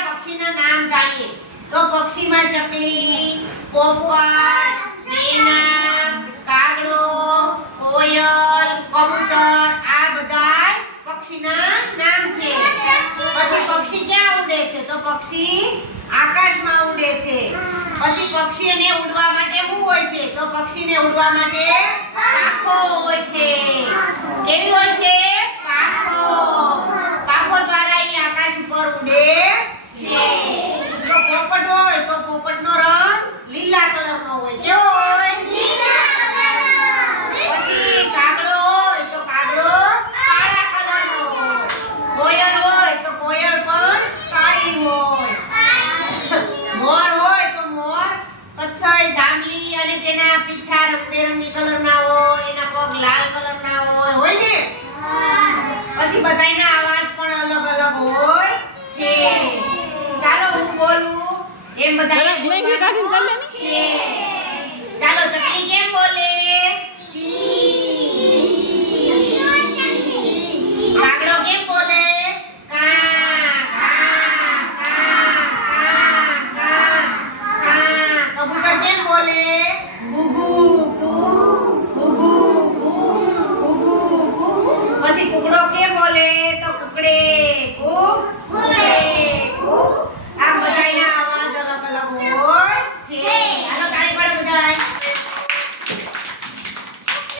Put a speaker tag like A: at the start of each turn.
A: પહેલા પક્ષીના નામ જાણીએ. તો પક્ષીમાં ચકલી કાગડો, કોયલ, કબૂતર, આ બધા પક્ષીના નામ છે. પછી પક્ષી ક્યાં ઉડે છે? તો પક્ષી આકાશમાં ઉડે છે. પછી પક્ષીને ઉડવા માટે શું હોય છે? તો પક્ષીને ઉડવા માટે પાંખો હોય છે કેવી હોય છે પાંખો પાંખો દ્વારા ઈ આકાશ ઉપર ઉડે છે તો પોપટ હોય તો પોપટનો રંગ લીલા કલરનો હોય કેવો હોય પછી કાગડો હોય તો કાગડો કાળા કલરનો હોય કોયલ હોય તો કોયલ પણ કાળી હોય મોર હોય તો મોર કથ્થઈ જાંબલી અને તેના પીછા રંગબેરંગી કલરના હોય એના પગ લાલ કલરના હોય હોય ને? પછી બધાના અવાજ પણ અલગ અલગ હોય છે. ચાલો હું બોલું? એમ બધા
B: ચાલે ને?
A: ચકલી Google.